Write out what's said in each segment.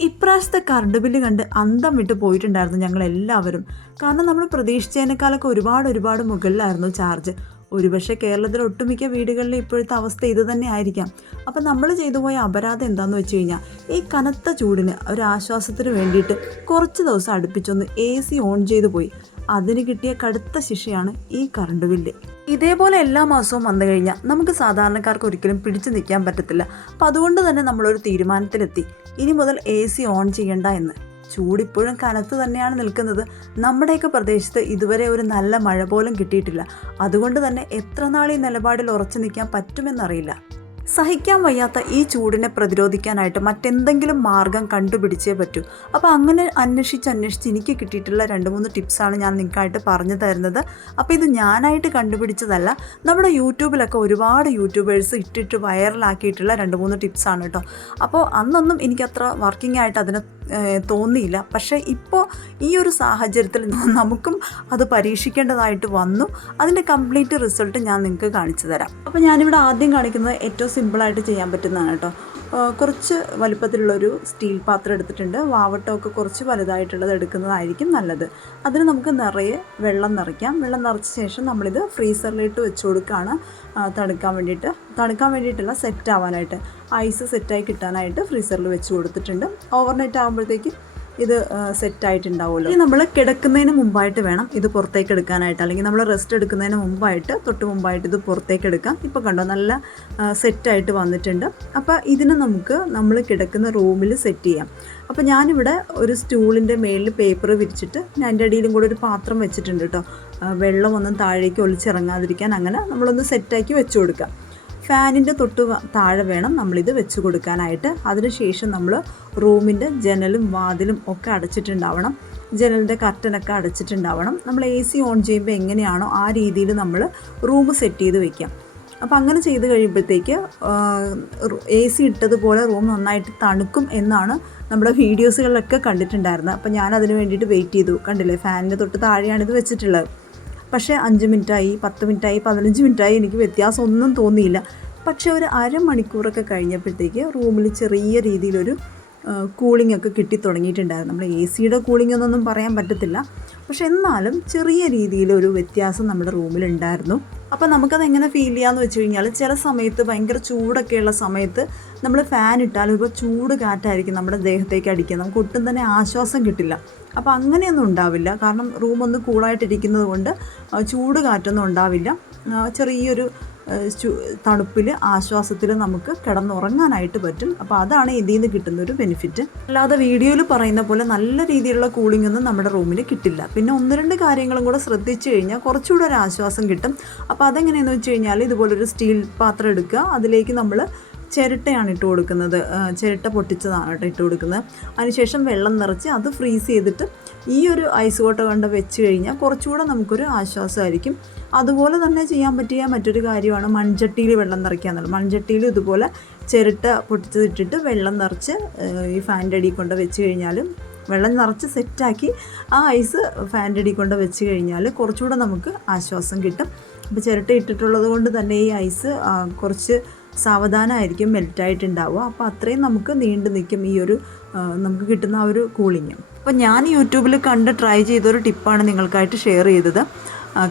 ഇപ്രാവശ്യത്തെ current bill കണ്ട് അന്തം വിട്ട് പോയിട്ടുണ്ടായിരുന്നു ഞങ്ങൾ എല്ലാവരും കാരണം നമ്മൾ പ്രതീക്ഷിച്ചതിനേക്കാളൊക്കെ ഒരുപാട് ഒരുപാട് മുകളിലായിരുന്നു ചാർജ് ഒരുപക്ഷെ കേരളത്തിലെ ഒട്ടുമിക്ക വീടുകളിലെ ഇപ്പോഴത്തെ അവസ്ഥ ഇത് തന്നെ ആയിരിക്കാം. അപ്പം നമ്മൾ ചെയ്തു പോയ അപരാധം എന്താണെന്ന് വെച്ച് കഴിഞ്ഞാൽ ഈ കനത്ത ചൂടിന് ഒരു ആശ്വാസത്തിന് വേണ്ടിയിട്ട് കുറച്ച് ദിവസം അടുപ്പിച്ചൊന്ന് എ സി ഓൺ ചെയ്തു പോയി. അതിന് കിട്ടിയ കടുത്ത ശിക്ഷയാണ് ഈ കറണ്ട് ബില്ല് ഇതേപോലെ എല്ലാ മാസവും വന്നു കഴിഞ്ഞാൽ നമുക്ക് സാധാരണക്കാർക്ക് ഒരിക്കലും പിടിച്ചു നിൽക്കാൻ പറ്റത്തില്ല. അപ്പം അതുകൊണ്ട് തന്നെ നമ്മളൊരു തീരുമാനത്തിലെത്തി. ഇനി മുതൽ എ സി ഓൺ ചെയ്യണ്ട എന്ന്. ചൂടിപ്പോഴും കനത്ത് തന്നെയാണ് നിൽക്കുന്നത്. നമ്മുടെയൊക്കെ പ്രദേശത്ത് ഇതുവരെ ഒരു നല്ല മഴ പോലും കിട്ടിയിട്ടില്ല. അതുകൊണ്ട് തന്നെ എത്ര നാൾ ഈ നിലപാടിൽ ഉറച്ചു നിൽക്കാൻ പറ്റുമെന്നറിയില്ല. സഹിക്കാൻ വയ്യാത്ത ഈ ചൂടിനെ പ്രതിരോധിക്കാനായിട്ട് മറ്റെന്തെങ്കിലും മാർഗം കണ്ടുപിടിച്ചേ പറ്റൂ. അപ്പോൾ അങ്ങനെ അന്വേഷിച്ച് അന്വേഷിച്ച് എനിക്ക് കിട്ടിയിട്ടുള്ള രണ്ട് മൂന്ന് ടിപ്സാണ് ഞാൻ നിങ്ങൾക്കായിട്ട് പറഞ്ഞു തരുന്നത്. അപ്പോൾ ഇത് ഞാനായിട്ട് കണ്ടുപിടിച്ചതല്ല നമ്മുടെ യൂട്യൂബിലൊക്കെ ഒരുപാട് യൂട്യൂബേഴ്സ് ഇട്ടിട്ട് വൈറലാക്കിയിട്ടുള്ള രണ്ട് മൂന്ന് ടിപ്സാണ് കേട്ടോ. അപ്പോൾ അന്നൊന്നും എനിക്കത്ര വർക്കിംഗ് ആയിട്ട് അതിന് തോന്നിയില്ല. പക്ഷേ ഇപ്പോൾ ഈ ഒരു സാഹചര്യത്തിൽ നമുക്കും അത് പരീക്ഷിക്കേണ്ടതായിട്ട് വന്നു. അതിന്റെ കംപ്ലീറ്റ് റിസൾട്ട് ഞാൻ നിങ്ങൾക്ക് കാണിച്ചു തരാം. അപ്പോൾ ഞാനിവിടെ ആദ്യം കാണിക്കുന്നത് ഏറ്റവും സിമ്പിളായിട്ട് ചെയ്യാൻ പറ്റുന്നതാണ് കേട്ടോ. കുറച്ച് വലുപ്പത്തിലുള്ളൊരു സ്റ്റീൽ പാത്രം എടുത്തിട്ടുണ്ട്. വാവട്ടമൊക്കെ കുറച്ച് വലുതായിട്ടുള്ളത് എടുക്കുന്നതായിരിക്കും നല്ലത്. അതിന് നമുക്ക് നിറയെ വെള്ളം നിറയ്ക്കാം. വെള്ളം നിറച്ച ശേഷം നമ്മളിത് ഫ്രീസറിലിട്ട് വെച്ച് കൊടുക്കുകയാണ് തണുക്കാൻ വേണ്ടിയിട്ട്. തണുക്കാൻ വേണ്ടിയിട്ടുള്ള സെറ്റ് ആവാനായിട്ട് ഐസ് സെറ്റായി കിട്ടാനായിട്ട് ഫ്രീസറിൽ വെച്ച് കൊടുത്തിട്ടുണ്ട്. ഓവർനൈറ്റ് ആകുമ്പോഴത്തേക്ക് ഇത് സെറ്റായിട്ടുണ്ടാവുമല്ലോ. ഇനി നമ്മൾ കിടക്കുന്നതിന് മുമ്പായിട്ട് വേണം ഇത് പുറത്തേക്ക് എടുക്കാനായിട്ട്. അല്ലെങ്കിൽ നമ്മൾ റെസ്റ്റ് എടുക്കുന്നതിന് മുമ്പായിട്ട് തൊട്ട് മുമ്പായിട്ട് ഇത് പുറത്തേക്ക് എടുക്കാം. ഇപ്പോൾ കണ്ടോ നല്ല സെറ്റായിട്ട് വന്നിട്ടുണ്ട്. അപ്പോൾ ഇതിന് നമുക്ക് നമ്മൾ കിടക്കുന്ന റൂമിൽ സെറ്റ് ചെയ്യാം. അപ്പോൾ ഞാനിവിടെ ഒരു സ്റ്റൂളിന്റെ മേളിൽ പേപ്പർ വിരിച്ചിട്ട് ഞാൻ എന്റെ അടിയിലും കൂടെ ഒരു പാത്രം വെച്ചിട്ടുണ്ട് കേട്ടോ വെള്ളമൊന്നും താഴേക്ക് ഒലിച്ചിറങ്ങാതിരിക്കാൻ. അങ്ങനെ നമ്മളൊന്ന് സെറ്റാക്കി വെച്ചു കൊടുക്കാം. ഫാനിന്റെ തൊട്ട് താഴെ വേണം നമ്മളിത് വെച്ച് കൊടുക്കാനായിട്ട്. അതിനുശേഷം നമ്മൾ റൂമിന്റെ ജനലും വാതിലും ഒക്കെ അടച്ചിട്ടുണ്ടാവണം. ജനലിന്റെ കർട്ടനൊക്കെ അടച്ചിട്ടുണ്ടാവണം. നമ്മൾ എ സി ഓൺ ചെയ്യുമ്പോൾ എങ്ങനെയാണോ ആ രീതിയിൽ നമ്മൾ റൂം സെറ്റ് ചെയ്ത് വെക്കാം. അപ്പോൾ അങ്ങനെ ചെയ്ത് കഴിയുമ്പോഴത്തേക്ക് എ സി ഇട്ടതുപോലെ റൂം നന്നായിട്ട് തണുക്കും എന്നാണ് നമ്മുടെ വീഡിയോസുകളിലൊക്കെ കണ്ടിട്ടുണ്ടായിരുന്നത്. അപ്പോൾ ഞാൻ അതിന് വേണ്ടിയിട്ട് വെയിറ്റ് ചെയ്തു. കണ്ടില്ലേ? ഫാനിന്റെ തൊട്ട് താഴെയാണ് ഇത് വെച്ചിട്ടുള്ളത്. പക്ഷേ അഞ്ച് മിനിറ്റായി പത്ത് മിനിറ്റായി പതിനഞ്ച് മിനിറ്റായി എനിക്ക് വ്യത്യാസം ഒന്നും തോന്നിയില്ല. പക്ഷേ ഒരു അരമണിക്കൂറൊക്കെ കഴിഞ്ഞപ്പോഴത്തേക്ക് റൂമിൽ ചെറിയ രീതിയിലൊരു കൂളിംഗ് ഒക്കെ കിട്ടി തുടങ്ങിയിട്ടുണ്ടായിരുന്നു നമ്മൾ എ സിയുടെ കൂളിംഗ് എന്നൊന്നും പറയാൻ പറ്റത്തില്ല. പക്ഷെ എന്നാലും ചെറിയ രീതിയിലൊരു വ്യത്യാസം നമ്മുടെ റൂമിലുണ്ടായിരുന്നു. അപ്പോൾ നമുക്കത് എങ്ങനെ ഫീൽ ചെയ്യാമെന്ന് വെച്ച് കഴിഞ്ഞാൽ ചില സമയത്ത് ഭയങ്കര ചൂടൊക്കെയുള്ള സമയത്ത് നമ്മൾ ഫാൻ ഇട്ടാൽ ഇപ്പോൾ ചൂട് കാറ്റായിരിക്കും നമ്മുടെ ദേഹത്തേക്ക് അടിക്കുക നമുക്ക് ഒട്ടും തന്നെ ആശ്വാസം കിട്ടില്ല. അപ്പോൾ അങ്ങനെയൊന്നും ഉണ്ടാവില്ല. കാരണം റൂം ഒന്ന് കൂളായിട്ടിരിക്കുന്നത് കൊണ്ട് ചൂട് കാറ്റൊന്നും ഉണ്ടാവില്ല. ചെറിയൊരു തണുപ്പിൽ ആശ്വാസത്തിൽ നമുക്ക് കിടന്നുറങ്ങാനായിട്ട് പറ്റും. അപ്പോൾ അതാണ് ഇതിൽ നിന്ന് കിട്ടുന്ന ഒരു ബെനിഫിറ്റ്. അല്ലാതെ വീഡിയോയിൽ പറയുന്ന പോലെ നല്ല രീതിയിലുള്ള കൂളിംഗ് ഒന്നും നമ്മുടെ റൂമിന് കിട്ടില്ല. പിന്നെ ഒന്ന് രണ്ട് കാര്യങ്ങളും കൂടെ ശ്രദ്ധിച്ചു കഴിഞ്ഞാൽ കുറച്ചുകൂടെ ഒരു ആശ്വാസം കിട്ടും. അപ്പോൾ അതെങ്ങനെയെന്ന് വെച്ച് കഴിഞ്ഞാൽ ഇതുപോലൊരു സ്റ്റീൽ പാത്രം എടുക്കുക. അതിലേക്ക് നമ്മൾ ചിരട്ടയാണ് ഇട്ട് കൊടുക്കുന്നത്. ചിരട്ട പൊട്ടിച്ചതാണ് കേട്ടോ ഇട്ട് കൊടുക്കുന്നത്. അതിനുശേഷം വെള്ളം നിറച്ച് അത് ഫ്രീസ് ചെയ്തിട്ട് ഈ ഒരു ഐസ് കോട്ട കൊണ്ട് വെച്ച് കഴിഞ്ഞാൽ കുറച്ചുകൂടെ നമുക്കൊരു ആശ്വാസമായിരിക്കും. അതുപോലെ തന്നെ ചെയ്യാൻ പറ്റിയ മറ്റൊരു കാര്യമാണ് മൺചട്ടിയിൽ വെള്ളം നിറയ്ക്കുക എന്നുള്ളത്. മൺചട്ടിയിൽ ഇതുപോലെ ചിരട്ട പൊട്ടിച്ചതിട്ടിട്ട് വെള്ളം നിറച്ച് ഈ ഫാന്റെ അടിയിൽ കൊണ്ട് വെച്ച് കഴിഞ്ഞാലും വെള്ളം നിറച്ച് സെറ്റാക്കി ആ ഐസ് ഫാന്റെ അടിയിൽ കൊണ്ട് വെച്ച് കഴിഞ്ഞാൽ കുറച്ചുകൂടെ നമുക്ക് ആശ്വാസം കിട്ടും. അപ്പോൾ ചിരട്ട ഇട്ടിട്ടുള്ളത് കൊണ്ട് തന്നെ ഈ ഐസ് കുറച്ച് സാവധാനമായിരിക്കും മെൽറ്റായിട്ടുണ്ടാവുക. അപ്പോൾ അത്രയും നമുക്ക് നീണ്ടു നിൽക്കും ഈ ഒരു നമുക്ക് കിട്ടുന്ന ആ ഒരു കൂളിങ് അപ്പോൾ ഞാൻ യൂട്യൂബിൽ കണ്ട് ട്രൈ ചെയ്തൊരു ടിപ്പാണ് നിങ്ങൾക്കായിട്ട് ഷെയർ ചെയ്തത്.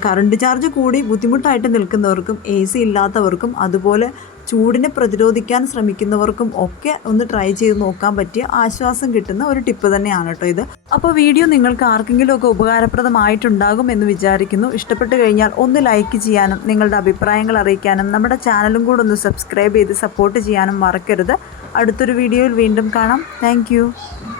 കറണ്ട് ചാർജ് കൂടി ബുദ്ധിമുട്ടായിട്ട് നിൽക്കുന്നവർക്കും എ സി ഇല്ലാത്തവർക്കും അതുപോലെ ചൂടിനെ പ്രതിരോധിക്കാൻ ശ്രമിക്കുന്നവർക്കും ഒക്കെ ഒന്ന് ട്രൈ ചെയ്ത് നോക്കാൻ പറ്റിയ ആശ്വാസം കിട്ടുന്ന ഒരു ടിപ്പ് തന്നെയാണ് കേട്ടോ ഇത്. അപ്പോൾ വീഡിയോ നിങ്ങൾക്ക് ആർക്കെങ്കിലും ഒക്കെ ഉപകാരപ്രദമായിട്ടുണ്ടാകും എന്ന് വിചാരിക്കുന്നു. ഇഷ്ടപ്പെട്ട് കഴിഞ്ഞാൽ ഒന്ന് ലൈക്ക് ചെയ്യാനും നിങ്ങളുടെ അഭിപ്രായങ്ങൾ അറിയിക്കാനും നമ്മുടെ ചാനലും കൂടെ ഒന്ന് സബ്സ്ക്രൈബ് ചെയ്ത് സപ്പോർട്ട് ചെയ്യാനും മറക്കരുത്. അടുത്തൊരു വീഡിയോയിൽ വീണ്ടും കാണാം. താങ്ക്